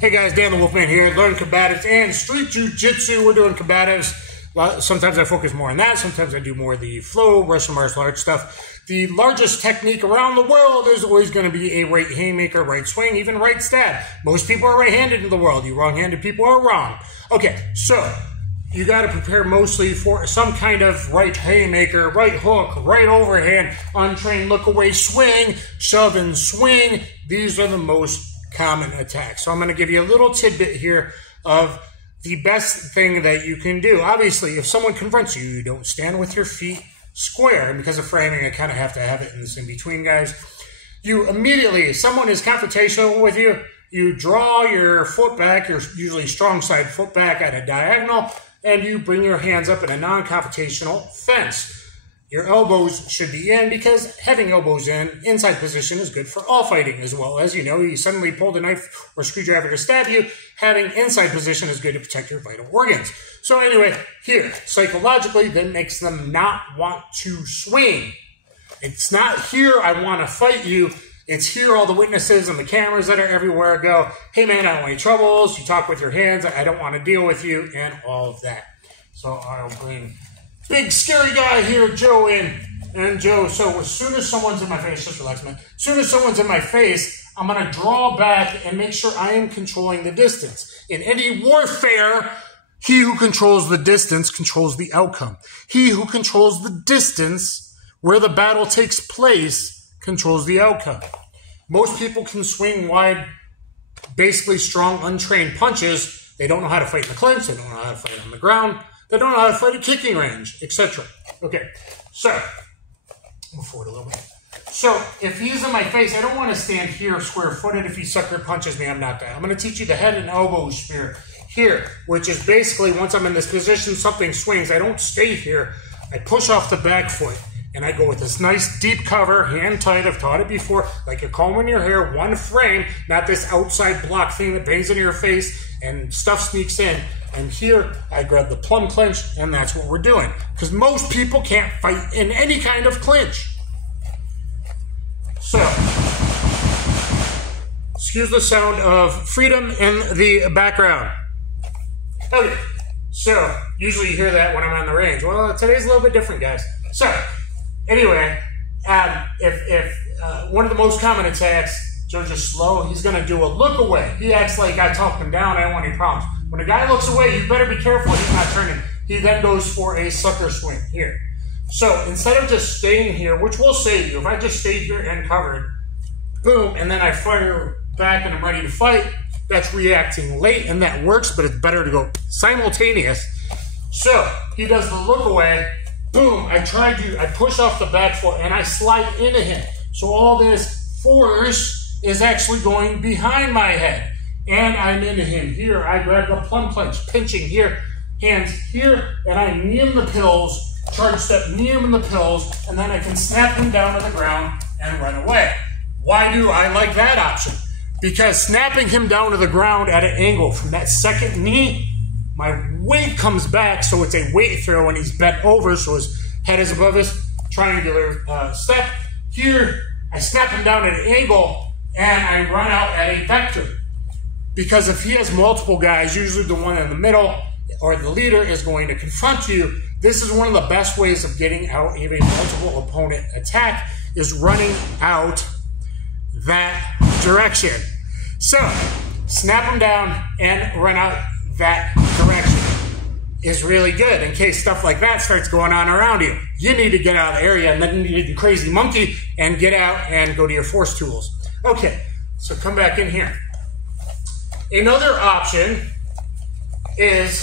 Hey guys, Dan the Wolfman here. Learn combatives and street jiu-jitsu. We're doing combatives. Sometimes I focus more on that. Sometimes I do more of the flow, Russian martial arts stuff. The largest technique around the world is always going to be a right haymaker, right swing, even right stab. Most people are right-handed in the world. You wrong-handed people are wrong. Okay, so you got to prepare mostly for some kind of right haymaker, right hook, right overhand, untrained look away swing, shove and swing. These are the most common attacks. So I'm going to give you a little tidbit here of the best thing that you can do. Obviously, if someone confronts you, you don't stand with your feet square. And because of framing, I kind of have to have it in this in-between, guys. You immediately, if someone is confrontational with you, you draw your foot back, your usually strong side foot back at a diagonal, and you bring your hands up in a non-confrontational fence. Your elbows should be in because having elbows in, inside position, is good for all fighting as well. As you know, you suddenly pulled a knife or screwdriver to stab you, having inside position is good to protect your vital organs. So anyway, here, psychologically, that makes them not want to swing. It's not here, I want to fight you. It's here, all the witnesses and the cameras that are everywhere go, hey man, I don't want any troubles, you talk with your hands, I don't want to deal with you, and all of that. So I'll bring big scary guy here, Joe, in. And Joe, so as soon as someone's in my face, just relax, man. As soon as someone's in my face, I'm going to draw back and make sure I am controlling the distance. In any warfare, he who controls the distance controls the outcome. He who controls the distance where the battle takes place controls the outcome. Most people can swing wide, basically strong, untrained punches. They don't know how to fight in the clinch. They don't know how to fight on the ground. They don't know how to fight at kicking range, etc. Okay, so, move forward a little bit. So, if he's in my face, I don't want to stand here square-footed. If he sucker punches me, I'm not that. I'm going to teach you the head and elbow spear here, which is basically, once I'm in this position, something swings. I don't stay here. I push off the back foot, and I go with this nice deep cover, hand tight. I've taught it before, like you're combing your hair, one frame, not this outside block thing that bangs into your face and stuff sneaks in. And here, I grab the plum clinch, and that's what we're doing. Because most people can't fight in any kind of clinch. So, excuse the sound of freedom in the background. Okay, so, usually you hear that when I'm on the range. Well, today's a little bit different, guys. So, anyway, if one of the most common attacks, Joe's just slow, he's going to do a look away. He acts like I talked him down, I don't want any problems. When a guy looks away, you better be careful he's not turning. He then goes for a sucker swing here. So instead of just staying here, which will save you, if I just stayed here and covered, boom, and then I fire back and I'm ready to fight, that's reacting late and that works, but it's better to go simultaneous. So he does the look away, boom, I push off the back foot and I slide into him. So all this force is actually going behind my head. And I'm into him here. I grab the plum clinch, pinching here, hands here, and I knee him the pills, charge step, knee him in the pills, and then I can snap him down to the ground and run away. Why do I like that option? Because snapping him down to the ground at an angle from that second knee, my weight comes back, so it's a weight throw when he's bent over, so his head is above his triangular step. Here, I snap him down at an angle, and I run out at a vector. Because if he has multiple guys, usually the one in the middle or the leader is going to confront you. This is one of the best ways of getting out of a multiple opponent attack is running out that direction. So, snap them down and run out that direction is really good in case stuff like that starts going on around you. You need to get out of the area and then you need to do crazy monkey and get out and go to your force tools. Okay, so come back in here. Another option is,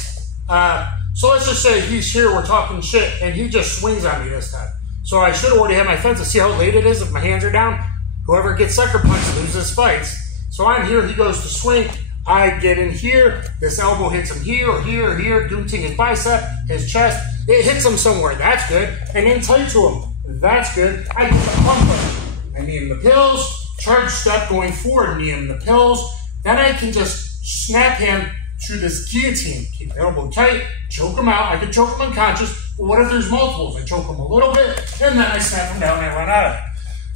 so let's just say he's here, we're talking shit, and he just swings on me this time. So I should already have my fences. See how late it is if my hands are down? Whoever gets sucker punched loses fights. So I'm here, he goes to swing, I get in here, this elbow hits him here or here or here, gooting his bicep, his chest, it hits him somewhere, that's good. And in tight to him, that's good. I get the plum punch. I knee him the pills, charge step going forward, knee him the pills. Then I can just snap him to this guillotine. Keep the elbow tight, choke him out. I could choke him unconscious, but what if there's multiples? I choke him a little bit, and then I snap him down and I run out of it.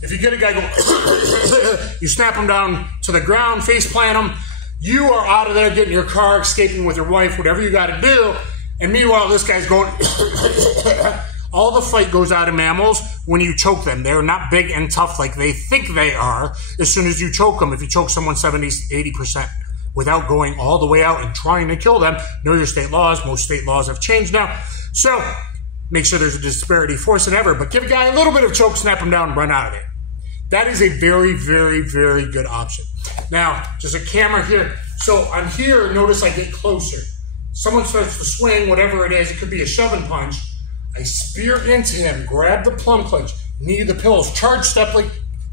If you get a guy go, you snap him down to the ground, face plant him, You are out of there getting your car, escaping with your wife, whatever you got to do. And meanwhile, this guy's going... All the fight goes out of mammals when you choke them. They're not big and tough like they think they are as soon as you choke them. If you choke someone 70, 80% without going all the way out and trying to kill them, know your state laws. Most state laws have changed now. So make sure there's a disparity, force it ever. But give a guy a little bit of choke, snap him down, and run out of there. That is a very, very, very good option. Now, just a camera here. So I'm here, notice I get closer. Someone starts to swing, whatever it is. It could be a shove and punch. I spear into him, grab the plum clinch, knee the pills, charge step like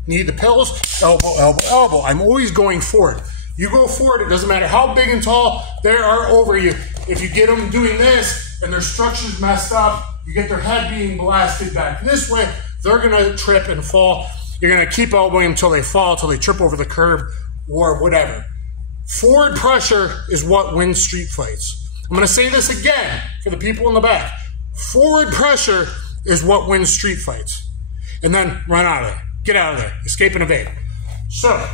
knee the pills, elbow, elbow, elbow. I'm always going forward. You go forward, it doesn't matter how big and tall they are over you. If you get them doing this and their structure's messed up, you get their head being blasted back this way, they're going to trip and fall. You're going to keep elbowing until they fall, until they trip over the curb or whatever. Forward pressure is what wins street fights. I'm going to say this again for the people in the back. Forward pressure is what wins street fights. And then run out of there. Get out of there. Escape and evade. So,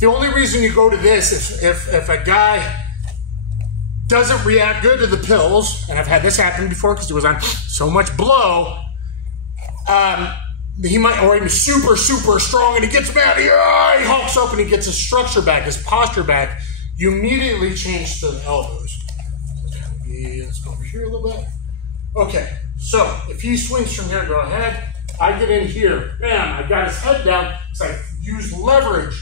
the only reason you go to this if a guy doesn't react good to the pills, and I've had this happen before because he was on so much blow, he might, or he's super, super strong and he gets mad, he hulks up and he gets his structure back, his posture back. You immediately change to the elbows. Let's go over here a little bit. Okay, so if he swings from here, go ahead. I get in here, bam, I got his head down, so I use leverage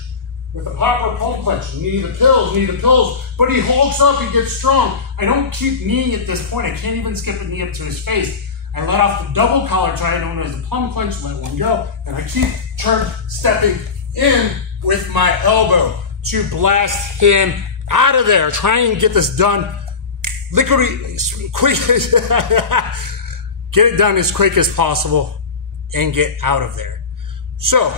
with the proper palm clench. Knee the pills, but he hulks up, he gets strong. I don't keep kneeing at this point. I can't even skip a knee up to his face. I let off the double collar tie known as the plum clench, let one go, and I keep stepping in with my elbow to blast him out of there. Try and get this done quick. Get it done as quick as possible and get out of there. So,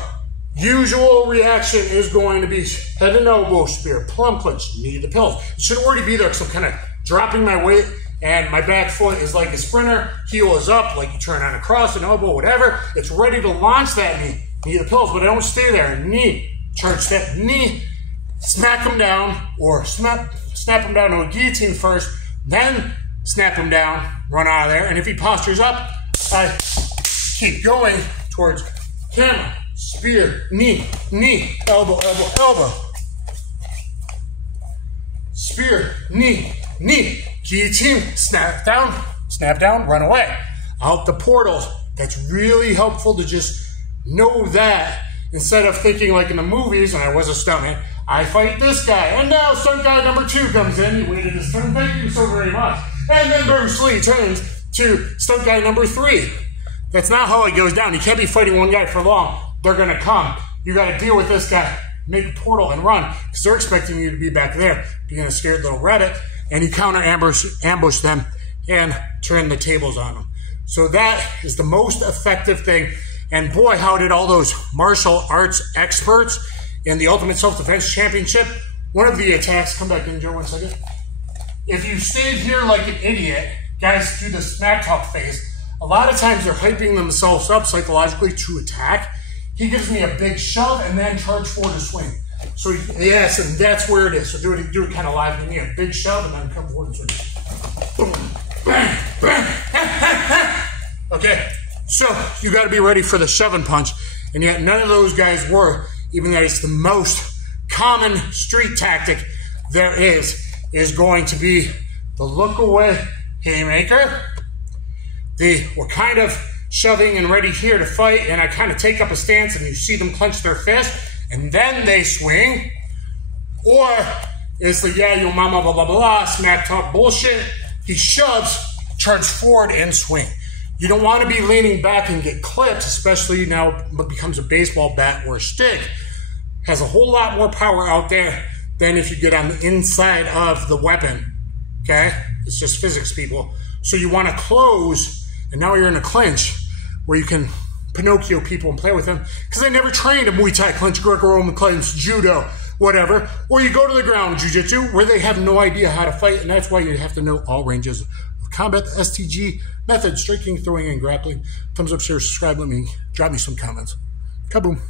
usual reaction is going to be head and elbow spear, plum clinch, knee the pills. It should already be there because I'm kind of dropping my weight and my back foot is like a sprinter. Heel is up like you turn on a cross, an elbow, whatever. It's ready to launch that knee. Knee the pills, but I don't stay there. Knee, charge step, knee, smack him down or snap him down to a guillotine first, then snap him down, run out of there. And if he postures up, I keep going towards camera. Spear, knee, elbow, elbow, elbow. Spear, knee, guillotine, snap down, run away. Out the portals. That's really helpful to just know that instead of thinking like in the movies, and I was a stuntman, I fight this guy, and now stunt guy number 2 comes in. You waited his turn, thank you so very much. And then Bruce Lee turns to stunt guy number 3. That's not how it goes down. You can't be fighting one guy for long. They're going to come. You got to deal with this guy, make a portal and run because they're expecting you to be back there, being a scared little rabbit, and you counter ambush them and turn the tables on them. So that is the most effective thing. And boy, how did all those martial arts experts in the Ultimate Self-Defense Championship, one of the attacks, come back in, Joe, 1 second. If you stayed here like an idiot, guys do the smack talk phase, a lot of times they're hyping themselves up psychologically to attack. He gives me a big shove and then charge forward to swing. So yes, and that's where it is. So do it kind of live. Give me a big shove and then come forward and swing. Boom, bang, bang. Okay, so you got to be ready for the shove and punch, and yet none of those guys were. Even though it's the most common street tactic there is going to be the look away haymaker. We're kind of shoving and ready here to fight, and I kind of take up a stance, and you see them clench their fist, and then they swing. Or it's the yeah, yo mama, blah, blah, blah, smack talk bullshit. He shoves, charge forward, and swing. You don't want to be leaning back and get clipped, especially now what becomes a baseball bat or a stick. Has a whole lot more power out there than if you get on the inside of the weapon. Okay? It's just physics, people. So you want to close, and now you're in a clinch where you can Pinocchio people and play with them. Because I never trained a Muay Thai clinch, Greco-Roman clinch, Judo, whatever. Or you go to the ground Jiu-Jitsu where they have no idea how to fight, and that's why you have to know all ranges of combat, the STG method, striking, throwing, and grappling. Thumbs up, share, subscribe, drop me some comments. Kaboom.